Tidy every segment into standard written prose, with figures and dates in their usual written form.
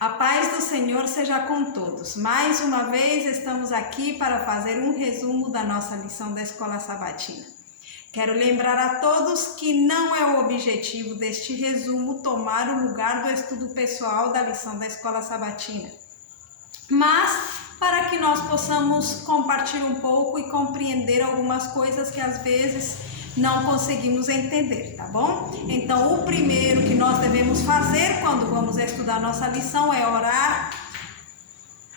A paz do Senhor seja com todos. Mais uma vez estamos aqui para fazer um resumo da nossa lição da Escola Sabatina. Quero lembrar a todos que não é o objetivo deste resumo tomar o lugar do estudo pessoal da lição da Escola Sabatina, mas para que nós possamos compartilhar um pouco e compreender algumas coisas que às vezes não conseguimos entender, tá bom? Então, o primeiro que nós devemos fazer quando vamos estudar nossa lição é orar,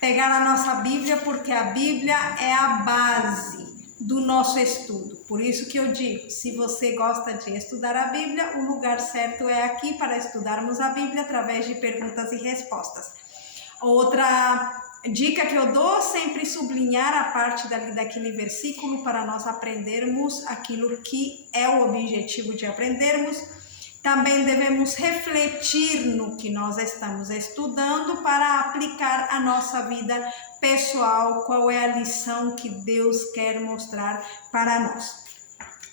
pegar a nossa Bíblia, porque a Bíblia é a base do nosso estudo. Por isso que eu digo, se você gosta de estudar a Bíblia, o lugar certo é aqui para estudarmos a Bíblia através de perguntas e respostas. Outra dica que eu dou, sempre sublinhar a parte daquele versículo para nós aprendermos aquilo que é o objetivo de aprendermos. Também devemos refletir no que nós estamos estudando para aplicar a nossa vida pessoal, qual é a lição que Deus quer mostrar para nós.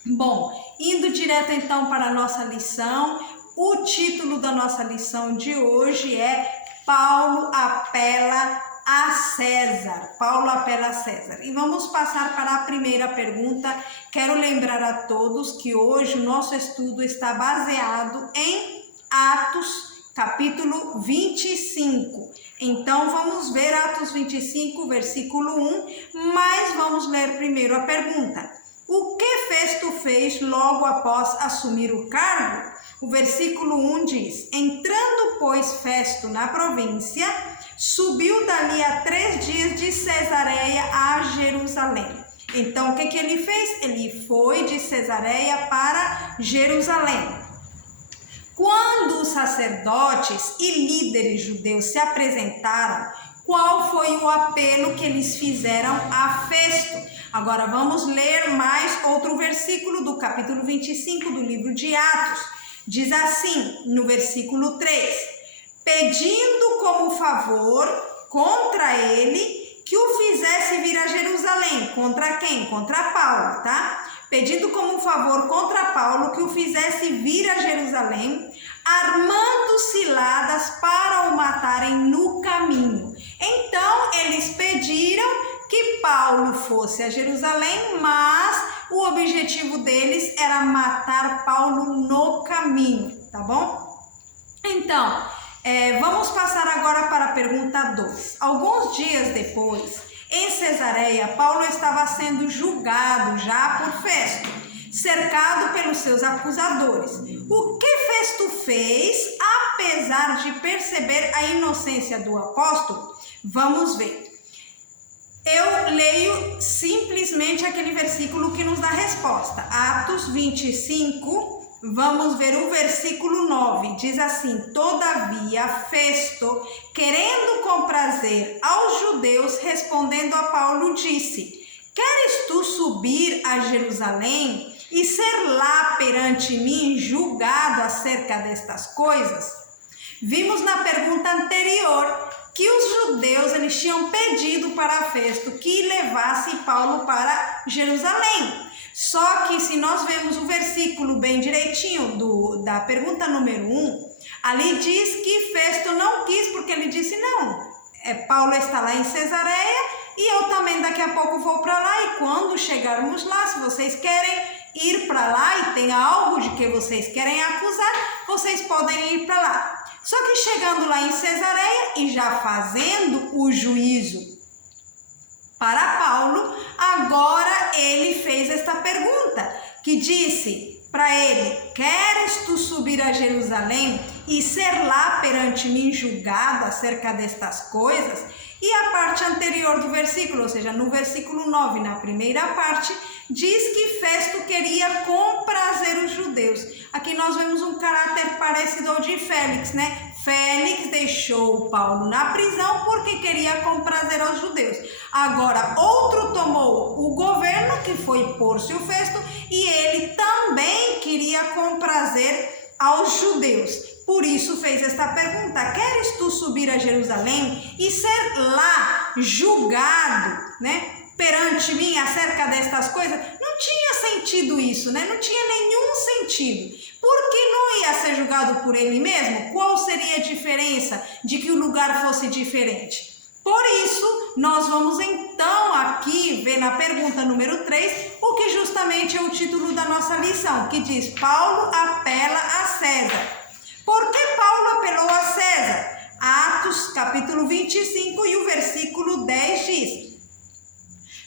Bom, indo direto então para a nossa lição, o título da nossa lição de hoje é Paulo apela a César. Paulo apela a César. E vamos passar para a primeira pergunta. Quero lembrar a todos que hoje o nosso estudo está baseado em Atos, capítulo 25. Então, vamos ver Atos 25, versículo 1, mas vamos ler primeiro a pergunta. O que Festo fez logo após assumir o cargo? O versículo 1 diz: Entrando, pois, Festo na província, subiu dali a 3 dias de Cesareia a Jerusalém. Então, o que ele fez? Ele foi de Cesareia para Jerusalém. Quando os sacerdotes e líderes judeus se apresentaram, qual foi o apelo que eles fizeram a Festo? Agora vamos ler mais outro versículo do capítulo 25 do livro de Atos. Diz assim, no versículo 3, pedindo como favor contra ele que o fizesse vir a Jerusalém. Contra quem? Contra Paulo, tá? Pedindo como favor contra Paulo que o fizesse vir a Jerusalém, armando ciladas para o matarem no caminho. Então, eles pediram que Paulo fosse a Jerusalém, mas o objetivo deles era matar Paulo no caminho, tá bom? Então, vamos passar agora para a pergunta 2. Alguns dias depois, em Cesareia, Paulo estava sendo julgado já por Festo, cercado pelos seus acusadores. O que Festo fez, apesar de perceber a inocência do apóstolo? Vamos ver. Eu leio simplesmente aquele versículo que nos dá a resposta. Atos 25, vamos ver o versículo 9. Diz assim: Todavia, Festo, querendo comprazer aos judeus, respondendo a Paulo, disse: Queres tu subir a Jerusalém e ser lá perante mim julgado acerca destas coisas? Vimos na pergunta anterior que os judeus eles tinham pedido para Festo que levasse Paulo para Jerusalém. Só que se nós vemos o versículo bem direitinho da pergunta número 1, ali diz que Festo não quis, porque ele disse, não, Paulo está lá em Cesareia e eu também daqui a pouco vou para lá, e quando chegarmos lá, se vocês querem ir para lá e tem algo de que vocês querem acusar, vocês podem ir para lá. Só que chegando lá em Cesareia e já fazendo o juízo para Paulo, agora ele fez esta pergunta, que disse para ele: Queres tu subir a Jerusalém e ser lá perante mim julgado acerca destas coisas? E a parte anterior do versículo, ou seja, no versículo 9, na primeira parte, diz que Festo queria comprazer os judeus. Aqui nós vemos um caráter parecido ao de Félix, né? Félix deixou Paulo na prisão porque queria comprazer aos judeus. Agora, outro tomou o governo, que foi Pórcio Festo, e ele também queria comprazer aos judeus. Por isso fez esta pergunta: Queres tu subir a Jerusalém e ser lá julgado, né, perante mim acerca destas coisas? Não tinha sentido isso, né? Não tinha nenhum sentido. Porque não ia ser julgado por ele mesmo? Qual seria a diferença de que o lugar fosse diferente? Por isso, nós vamos então aqui ver na pergunta número 3, o que justamente é o título da nossa lição, que diz: Paulo apela a César. Por que Paulo apelou a César? Atos capítulo 25 e o versículo 10 diz: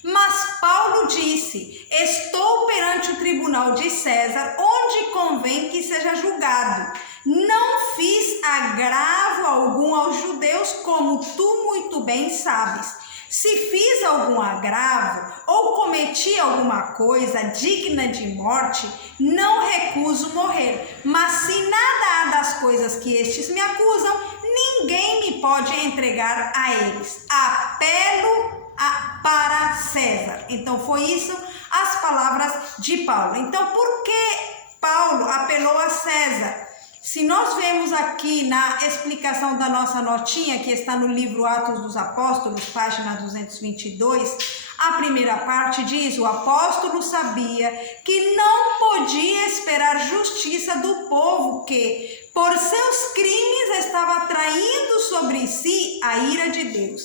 Mas Paulo disse: Estou perante o tribunal de César, onde convém que seja julgado. Não fiz agravo algum aos judeus, como tu muito bem sabes. Se fiz algum agravo ou cometi alguma coisa digna de morte, não recuso morrer. Mas se nada há das coisas que estes me acusam, ninguém me pode entregar a eles. Apelo para César. Então foi isso as palavras de Paulo. Então por que Paulo apelou a César? Se nós vemos aqui na explicação da nossa notinha, que está no livro Atos dos Apóstolos, página 222, a primeira parte diz: o apóstolo sabia que não podia esperar justiça do povo que, por seus crimes, estava atraindo sobre si a ira de Deus.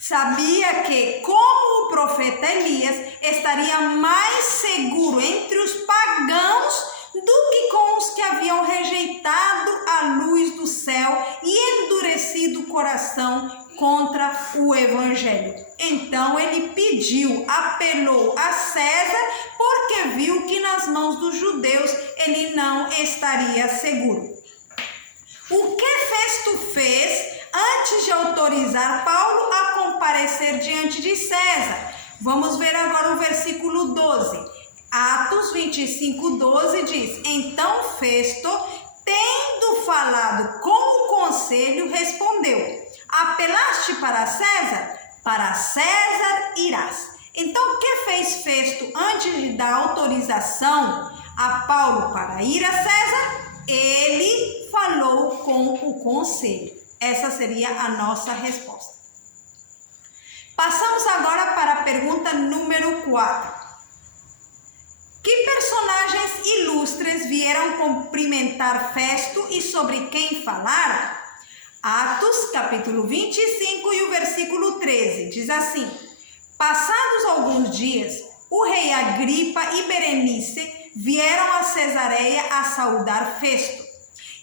Sabia que, como o profeta Elias, estaria mais seguro entre os pagãos do que com os que haviam rejeitado a luz do céu e endurecido o coração contra o evangelho. Então ele apelou a César, porque viu que nas mãos dos judeus ele não estaria seguro. O que Festo fez antes de autorizar Paulo a comparecer diante de César? Vamos ver agora o versículo 12. Atos 25, 12 diz: Então Festo, tendo falado com o conselho, respondeu: Apelaste para César? Para César irás. Então o que fez Festo antes de dar autorização a Paulo para ir a César? Ele falou com o conselho. Essa seria a nossa resposta. Passamos agora para a pergunta número 4. Que personagens ilustres vieram cumprimentar Festo e sobre quem falaram? Atos, capítulo 25 e o versículo 13, diz assim: Passados alguns dias, o rei Agripa e Berenice vieram a Cesareia a saudar Festo.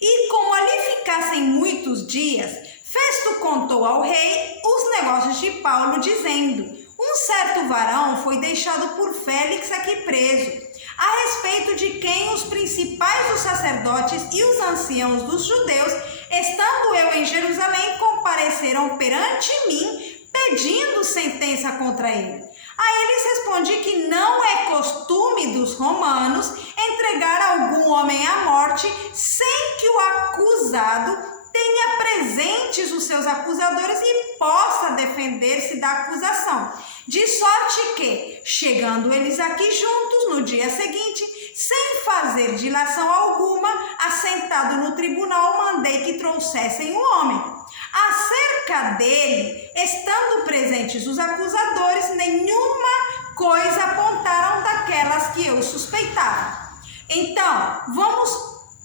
E como ali ficassem muitos dias, Festo contou ao rei os negócios de Paulo, dizendo: Um certo varão foi deixado por Félix aqui preso, a respeito de quem os principais dos sacerdotes e os anciãos dos judeus, estando eu em Jerusalém, compareceram perante mim, pedindo sentença contra ele. A eles respondi que não é costume dos romanos entregar algum homem à morte sem que o acusado tenha presentes os seus acusadores e possa defender-se da acusação. De sorte que, chegando eles aqui juntos no dia seguinte, sem fazer dilação alguma, assentado no tribunal, mandei que trouxessem o homem. Acerca dele, estando presentes os acusadores, nenhuma coisa apontaram daquelas que eu suspeitava. Então, vamos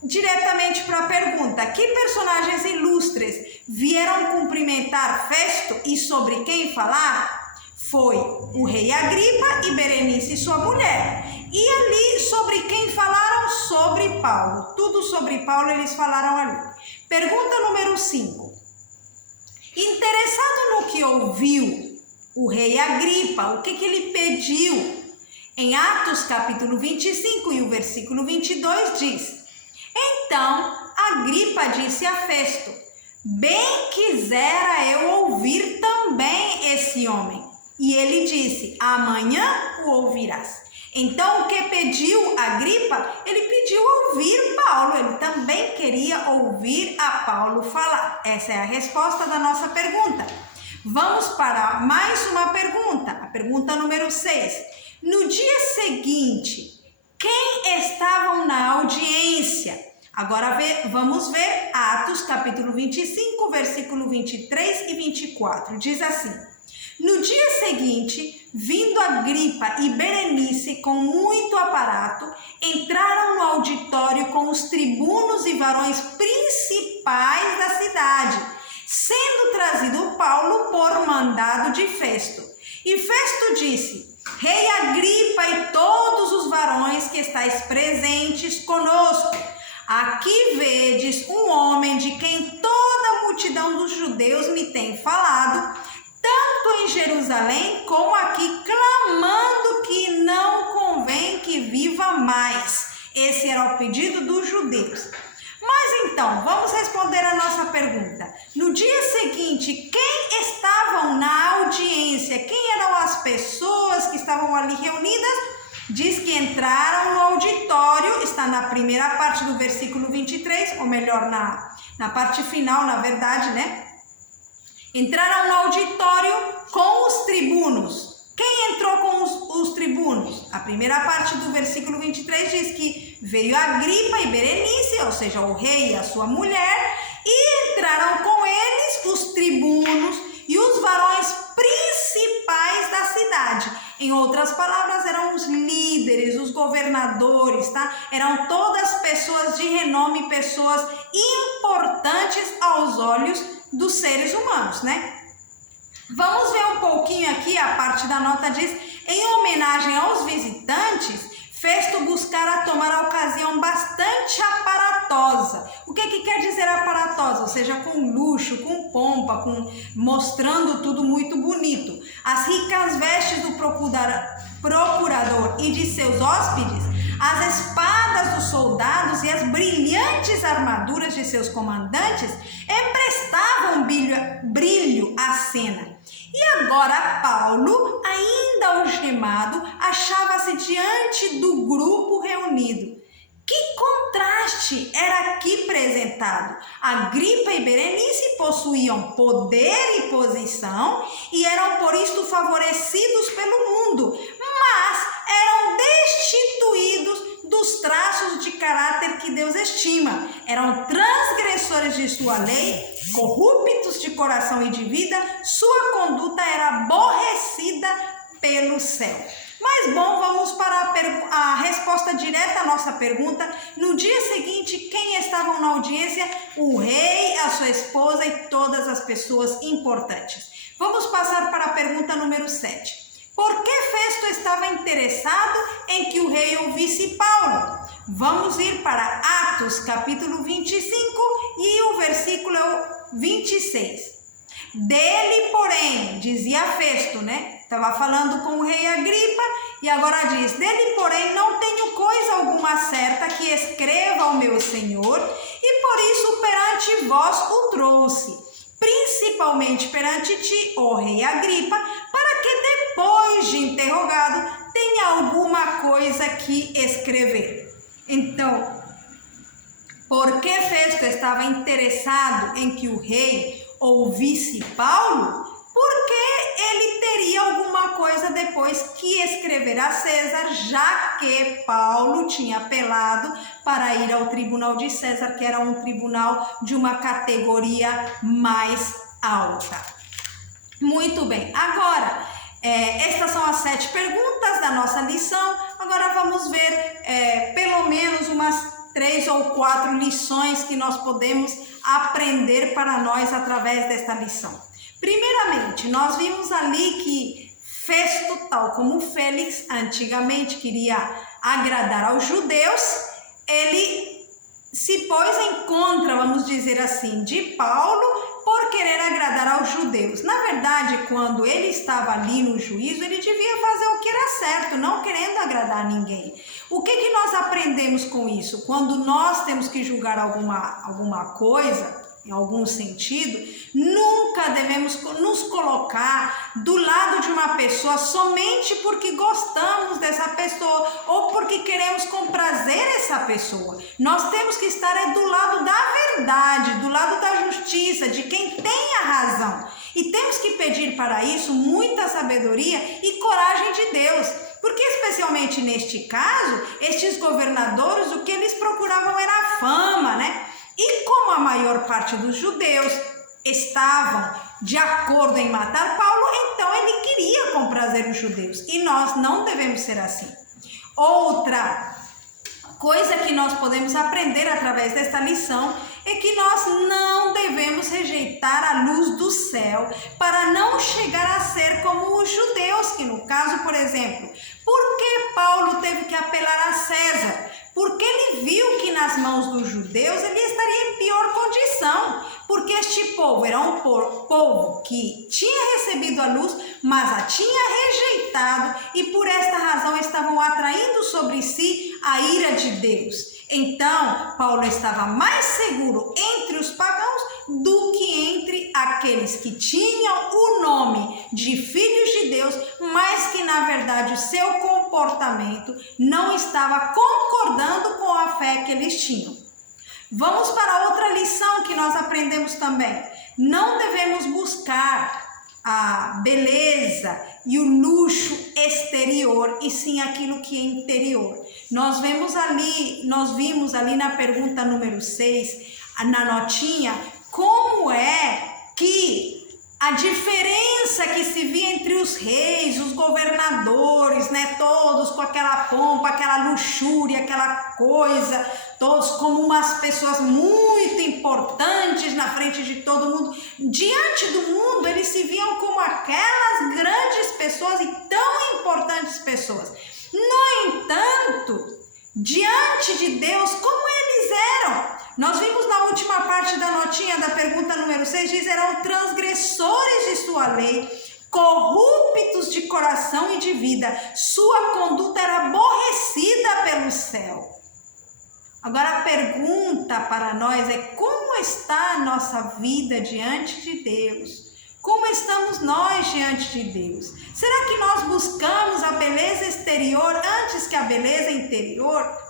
diretamente para a pergunta: que personagens ilustres vieram cumprimentar Festo e sobre quem falaram? Foi o rei Agripa e Berenice e sua mulher. E ali sobre quem falaram? Sobre Paulo. Tudo sobre Paulo eles falaram ali. Pergunta número 5. Interessado no que ouviu o rei Agripa, o que ele pediu? Em Atos capítulo 25 e o versículo 22 diz: Então Agripa disse a Festo: Bem quisera eu ouvir também esse homem. E ele disse: Amanhã o ouvirás. Então, o que pediu Agripa? Ele pediu ouvir Paulo. Ele também queria ouvir a Paulo falar. Essa é a resposta da nossa pergunta. Vamos para mais uma pergunta. A pergunta número 6. No dia seguinte, quem estavam na audiência? Agora vamos ver Atos capítulo 25, versículo 23 e 24. Diz assim: No dia seguinte, vindo Agripa e Berenice com muito aparato, entraram no auditório com os tribunos e varões principais da cidade, sendo trazido Paulo por mandado de Festo. E Festo disse: Rei Agripa e todos os varões que estáis presentes conosco, aqui vedes um homem de quem toda a multidão dos judeus me tem falado, tanto em Jerusalém como aqui, clamando que não convém que viva mais. Esse era o pedido dos judeus. Mas então, vamos responder a nossa pergunta. No dia seguinte, quem estavam na audiência? Quem eram as pessoas que estavam ali reunidas? Diz que entraram no auditório, está na primeira parte do versículo 23, ou melhor, na parte final, na verdade, né? Entraram no auditório com os tribunos. Quem entrou com os tribunos? A primeira parte do versículo 23 diz que veio Agripa e Berenice, ou seja, o rei e a sua mulher, e entraram com eles os tribunos e os varões principais da cidade. Em outras palavras, eram os líderes, os governadores, tá? Eram todas pessoas de renome, pessoas importantes aos olhos dos seres humanos, né? Vamos ver um pouquinho aqui, a parte da nota diz: em homenagem aos visitantes, Festo buscara tomar a ocasião bastante aparatosa. O que quer dizer aparatosa? Ou seja, com luxo, com pompa, mostrando tudo muito bonito. As ricas vestes do procurador e de seus hóspedes, as espadas dos soldados e as brilhantes armaduras de seus comandantes emprestavam brilho à cena. E agora Paulo, ainda algemado, achava-se diante do grupo reunido. Que contraste era aqui apresentado! Agripa e Berenice possuíam poder e posição e eram por isto favorecidos pelo mundo, mas eram destituídos dos traços de caráter que Deus estima. Eram transgressores de sua lei, corruptos de coração e de vida, sua conduta era aborrecida pelo céu. Mas bom, vamos para a resposta direta à nossa pergunta. No dia seguinte, quem estavam na audiência? O rei, a sua esposa e todas as pessoas importantes. Vamos passar para a pergunta número 7. Por que Festo estava interessado em que o rei ouvisse Paulo? Vamos ir para Atos, capítulo 25 e o versículo 26. Dele, porém, dizia Festo, né? Estava falando com o rei Agripa e agora diz: dele, porém, não tenho coisa alguma certa que escreva ao meu senhor e por isso perante vós o trouxe, principalmente perante ti, ó rei Agripa, para que depois de interrogado tenha alguma coisa que escrever. Então, por que Festo estava interessado em que o rei ouvisse Paulo? Porque ele teria alguma coisa depois que escrever a César, já que Paulo tinha apelado para ir ao tribunal de César, que era um tribunal de uma categoria mais alta. Muito bem, agora, estas são as 7 perguntas da nossa lição. Agora vamos ver pelo menos umas 3 ou 4 lições que nós podemos aprender para nós através desta lição. Primeiramente, nós vimos ali que Festo, tal como Félix, antigamente queria agradar aos judeus, ele se pôs em contra, vamos dizer assim, de Paulo por querer agradar aos judeus. Na verdade, quando ele estava ali no juízo, ele devia fazer o que era certo, não querendo agradar ninguém. O que nós aprendemos com isso? Quando nós temos que julgar alguma coisa, em algum sentido, nunca devemos nos colocar do lado de uma pessoa somente porque gostamos dessa pessoa ou porque queremos comprazer essa pessoa. Nós temos que estar do lado da verdade, do lado da justiça, de quem tem a razão. E temos que pedir para isso muita sabedoria e coragem de Deus. Porque especialmente neste caso, estes governadores, o que eles procuravam era a fama, né? E como a maior parte dos judeus estavam de acordo em matar Paulo, então ele queria comprazer os judeus. E nós não devemos ser assim. Outra coisa que nós podemos aprender através desta lição é que nós não devemos rejeitar a luz do céu para não chegar a ser como os judeus, que no caso, por exemplo, por que Paulo teve que apelar a César? Porque ele viu que nas mãos dos judeus ele estaria em pior condição, porque este povo era um povo que tinha recebido a luz, mas a tinha rejeitado e por esta razão estavam atraindo sobre si a ira de Deus. Então, Paulo estava mais seguro entre os pagãos do que entre aqueles que tinham o nome de filhos de Deus, mas que na verdade o seu comportamento não estava concordando com a fé que eles tinham. Vamos para outra lição que nós aprendemos também. Não devemos buscar a beleza e o luxo exterior, e sim aquilo que é interior. Nós vimos ali na pergunta número 6, na notinha, como é que a diferença que se via entre os reis, os governadores, né, todos com aquela pompa, aquela luxúria, aquela coisa, todos como umas pessoas muito importantes na frente de todo mundo. Diante do mundo, eles se viam como aquelas grandes pessoas e tão importantes pessoas. No entanto, diante de Deus, como eles eram? Nós vimos na última parte da notinha da pergunta número 6, diz, eram transgressores de sua lei, corruptos de coração e de vida. Sua conduta era aborrecida pelo céu. Agora a pergunta para nós é: como está a nossa vida diante de Deus? Como estamos nós diante de Deus? Será que nós buscamos a beleza exterior antes que a beleza interior?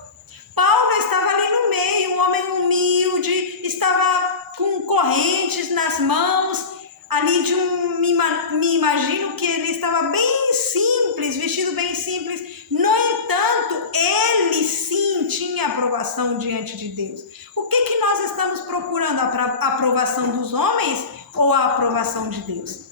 Paulo estava ali no meio, um homem humilde, estava com correntes nas mãos, ali me imagino que ele estava bem simples, vestido bem simples. No entanto, ele sim tinha aprovação diante de Deus. O que nós estamos procurando? A aprovação dos homens ou a aprovação de Deus?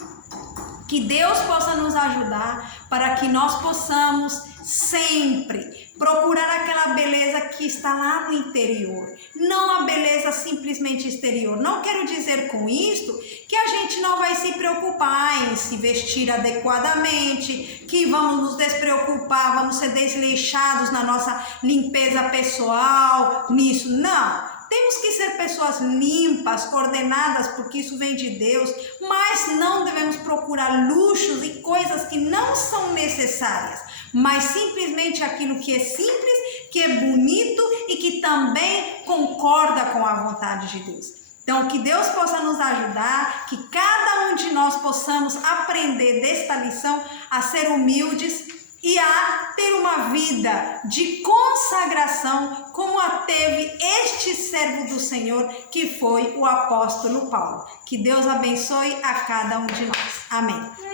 Que Deus possa nos ajudar para que nós possamos sempre procurar aquela beleza que está lá no interior, não a beleza simplesmente exterior. Não quero dizer com isto que a gente não vai se preocupar em se vestir adequadamente, que vamos nos despreocupar, vamos ser desleixados na nossa limpeza pessoal, nisso. Não. Temos que ser pessoas limpas, ordenadas, porque isso vem de Deus, mas não devemos procurar luxos e coisas que não são necessárias, mas simplesmente aquilo que é simples, que é bonito e que também concorda com a vontade de Deus. Então, que Deus possa nos ajudar, que cada um de nós possamos aprender desta lição a ser humildes e a ter uma vida de consagração como a teve este servo do Senhor, que foi o apóstolo Paulo. Que Deus abençoe a cada um de nós. Amém.